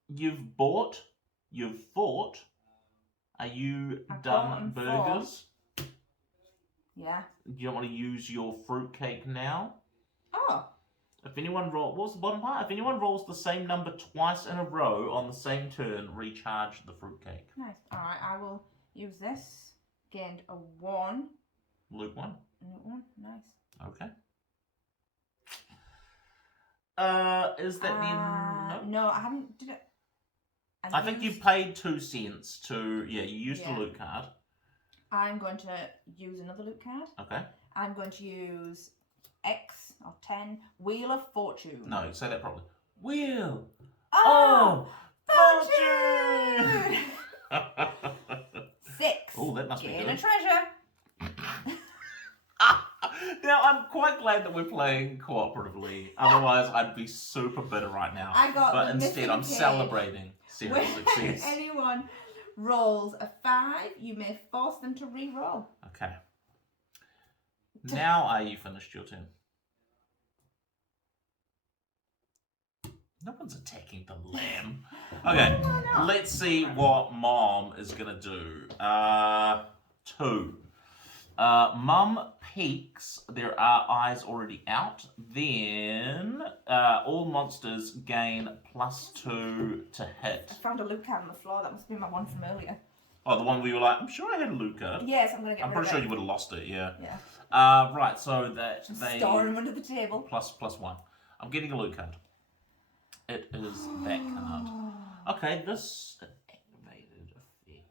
you've bought, you've fought. Are you done burgers? Yeah. Do you want to use your fruitcake now? Oh. If anyone what's the bottom part? If anyone rolls the same number twice in a row on the same turn, recharge the fruitcake. Nice. Alright, I will use this. Gained a 1. Loot 1. Loot 1, nice. Okay. Is that the no, I haven't did it. I think you paid 2 cents to you used the loot card. I'm going to use another loot card. Okay. I'm going to use X or 10 Wheel of Fortune. No, say that properly. Wheel of Fortune. 6. Oh, that must be good. Gain a treasure. Now, I'm quite glad that we're playing cooperatively. Otherwise, I'd be super bitter right now. But instead, I'm celebrating serious success. When anyone rolls a 5, you may force them to re-roll. Okay. Now, are you finished your turn? No one's attacking the lamb. Okay, let's see what Mom is going to do. 2. Mum peeks. There are eyes already out. Then all monsters gain +2 to hit. I found a loot card on the floor. That must be my one from earlier. Oh, the one where you were like, I'm sure I had a loot card. Yes, I'm going to get rid of it. I'm pretty sure you would have lost it, yeah. Yeah. Right, so that they... Store him under the table. +1. I'm getting a loot card. It is that card. Okay, this activated effect.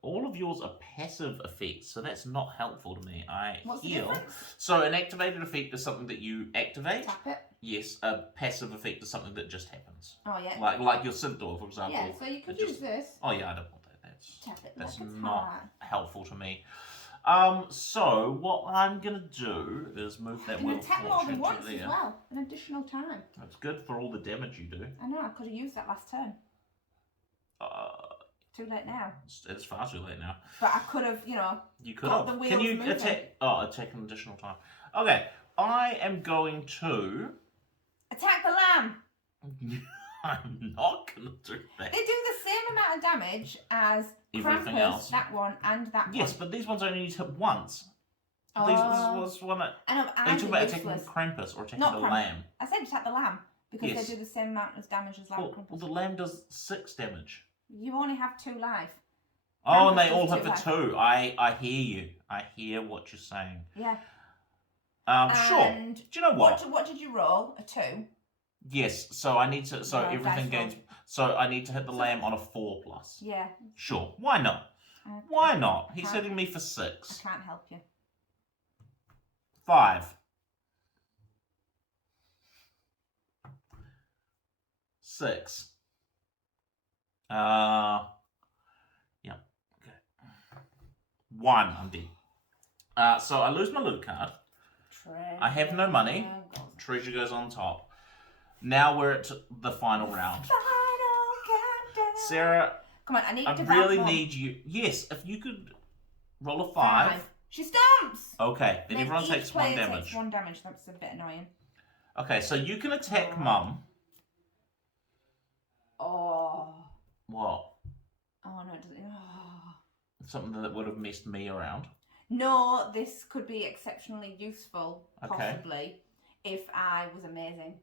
All of yours are passive effects, so that's not helpful to me. What's the difference? So an activated effect is something that you activate. Tap it. Yes, a passive effect is something that just happens. Oh yeah. Like your synth door, for example. Yeah, so you could use this. Oh yeah, I don't want that. Tap it. That's not helpful to me. So what I'm gonna do is move that wheel of attack more than fortune once to there. as well, an additional time. That's good for all the damage you do. I know, I could have used that last turn. Too late now. It's far too late now. But I could have, You could have. Can you attack? Oh, attack an additional time. Okay, I am going to attack the lamb. I'm not gonna do that. They do the same amount of damage as everything Krampus, else. that one, and that one. Yes, but these ones only need to hit once. Oh. This was one that. I know, are you talking about attacking Krampus or attacking the lamb? I said attack the lamb because they do the same amount of damage as Krampus. Well, the lamb does 6 damage. You only have 2 life. Oh, and they all hit for 2. I hear you. I hear what you're saying. Yeah. Sure. Do you know what? What did you roll? A 2? Yes. So I need to. So No, everything gains. So I need to hit the lamb on a 4+. Yeah. Sure. Why not? Okay. Why not? He's hitting me for 6. I can't help you. 5. 6. Yeah. Okay. 1. I'm dead. So I lose my loot card. I have no money. Treasure goes on top. Now we're at the final round. Sarah, come on, I really need you. Yes, if you could roll a 5. She stomps. Okay, then everyone takes 1 damage. Takes 1 damage. That's a bit annoying. Okay, so you can attack Mum. Oh. What? Oh no, it doesn't. Oh. Something that would have messed me around. No, this could be exceptionally useful, possibly, if I was amazing.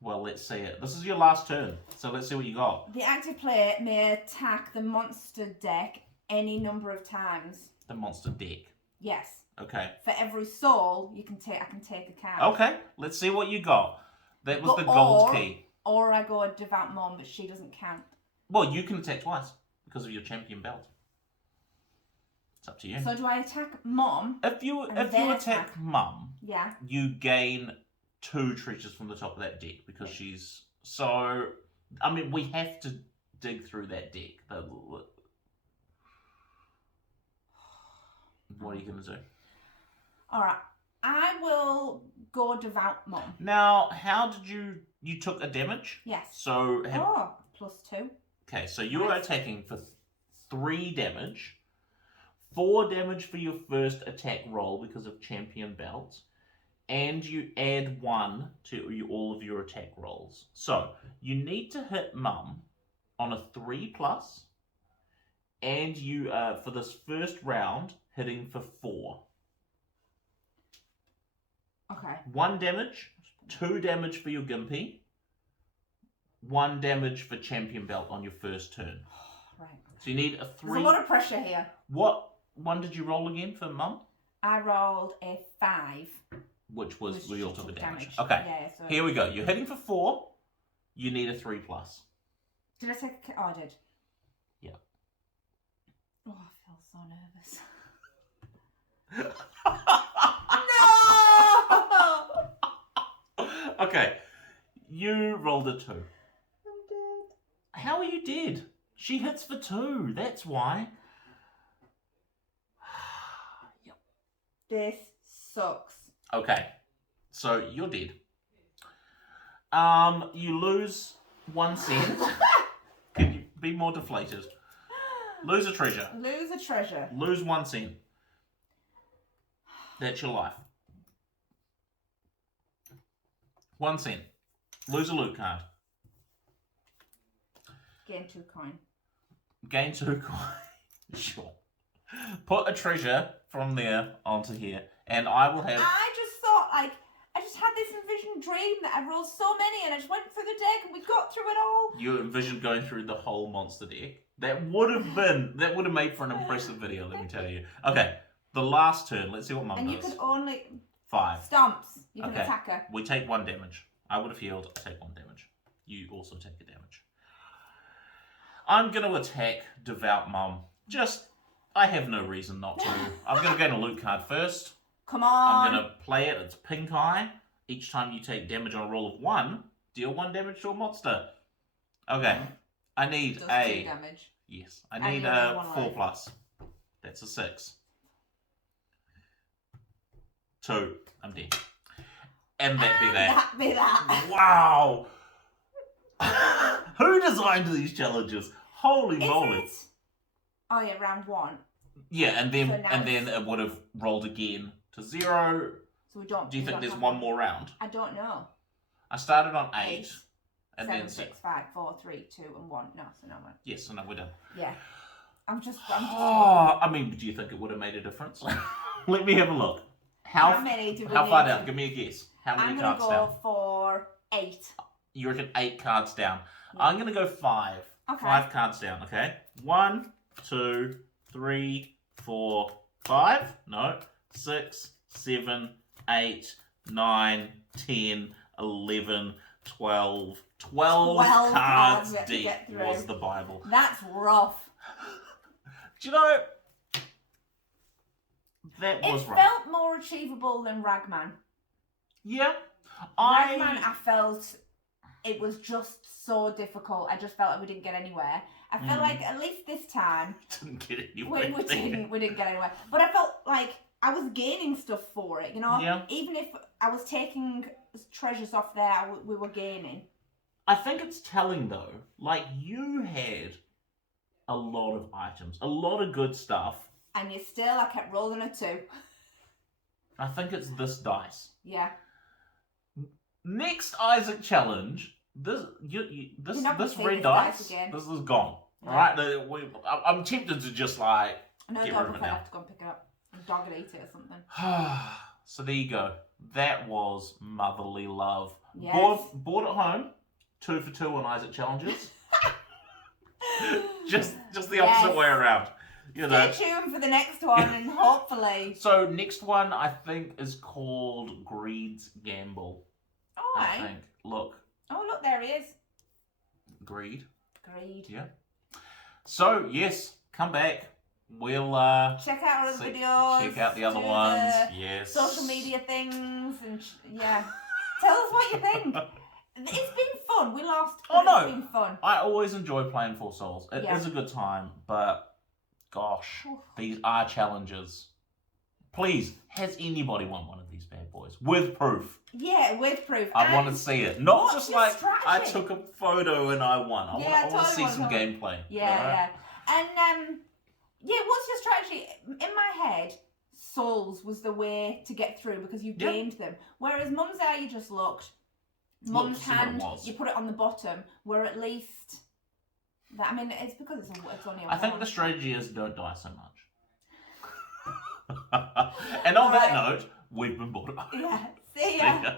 Well, let's see it. This is your last turn, so let's see what you got. The active player may attack the monster deck any number of times. The monster deck? Yes. Okay. For every soul, I can take a card. Okay, let's see what you got. That was the gold key. Or I go a Devout Mom, but she doesn't count. Well, you can attack twice because of your champion belt. It's up to you. So do I attack Mom? If you attack Mum, yeah, you gain 2 treasures from the top of that deck because she's so. I mean, we have to dig through that deck. What are you gonna do? All right, I will go Devout Mom. Now, how did you took a damage? Yes. So +2. Okay, so you are attacking for 3 damage. 4 damage for your first attack roll because of champion belt, and you add 1 to all of your attack rolls. So you need to hit Mum on a 3+, and you for this first round hitting for 4. Okay. 1 damage, 2 damage for your Gimpy, 1 damage for champion belt on your first turn. Right. So you need a 3. There's a lot of pressure here. What one did you roll again for Mum? I rolled a 5. Which was we all took a damage. damage. Okay. Yeah, so here we go. You're hitting for 4. You need a 3+. Did I take oh, I did. Yeah. Oh, I feel so nervous. No! Okay. You rolled a 2. I'm dead. How are you dead? She hits for 2. That's why. Yep. This sucks. Okay. So you're dead. You lose 1 cent. Can you be more deflated? Lose a treasure. Lose a treasure. Lose 1 cent. That's your life. 1 cent. Lose a loot card. Gain 2 coin. Gain 2 coin. Sure. Put a treasure from there onto here, and I will have. I just thought, I just had this envisioned dream that I rolled so many, and I just went through the deck, and we got through it all. You envisioned going through the whole monster deck. That would have made for an impressive video. Let me tell you. Okay, the last turn. Let's see what Mum does. And you could only 5 stomps. You can attack her. We take 1 damage. I would have healed. I take 1 damage. You also take a damage. I'm going to attack Devout Mom. I have no reason not to. I'm going to gain a loot card first. Come on. I'm going to play it. It's pink eye. Each time you take damage on a roll of 1, deal 1 damage to a monster. Okay. I need Does a... 2 damage. Yes. I need a 4+. That's a 6. 2. I'm dead. And that be that. That be that. Wow. Who designed these challenges? Holy moly. It? Oh yeah, round 1. Yeah, and then it would have rolled again to 0. So we don't. Do you think there's one more round? I don't know. I started on 8. And 7, then 6, 5, 4, 3, 2, and 1. No, so no one. Yes, so no, we're done. Yeah. I'm just. Oh, I mean, do you think it would have made a difference? Let me have a look. How many do we How need far to- down? Give me a guess. How many I'm cards gonna go down? for 8. You reckon 8 cards down? Yeah. I'm gonna go 5. Okay. 5 cards down. Okay. 1, 2, 3, 4, 5. No. 6, 7, 8, 9, 10, 11, 12. 12 cards deep was the Bible. That's rough. Do you know, that was rough. It felt more achievable than Ragman. Yeah. Ragman, I felt it was just so difficult. I just felt like we didn't get anywhere. I felt like at least this time didn't get anywhere. We didn't get anywhere. But I felt like I was gaining stuff for it, you know? Yeah. Even if I was taking treasures off there, we were gaining. I think it's telling though, like you had a lot of items, a lot of good stuff. And you still, I kept rolling a 2. I think it's this dice. Yeah. Next Isaac challenge, this red dice, this is gone. No. All right, I'm tempted to just like get rid of it now. I have to go and pick it up and dog it, eat it or something. So there you go. That was motherly love. Yes. Bought at home. 2 for 2 on Isaac challenges. just the opposite way around. You know. Stay tuned for the next one and hopefully. So next one I think is called Greed's Gamble. Oh, I think. Look. Oh, look, there he is. Greed. Yeah. So yes, come back. We'll check out our other videos. Check out the other ones. Yes. Social media things and tell us what you think. It's been fun. We lost. It's been fun. I always enjoy playing Four Souls. It is a good time, but gosh, these are challenges. Please, has anybody won one of these bad boys with proof? Yeah, with proof. I want to see it. Not just like strategy? I took a photo and I won. I want to see some gameplay. Yeah. And what's your strategy? In my head, souls was the way to get through because you gained them. Whereas Mum's Eye, you just looked. Mum's hand, you put it on the bottom. Where at least that. I mean, it's because it's only. I think the strategy is don't die so much. And on that note, we've been bored. Yeah. See ya.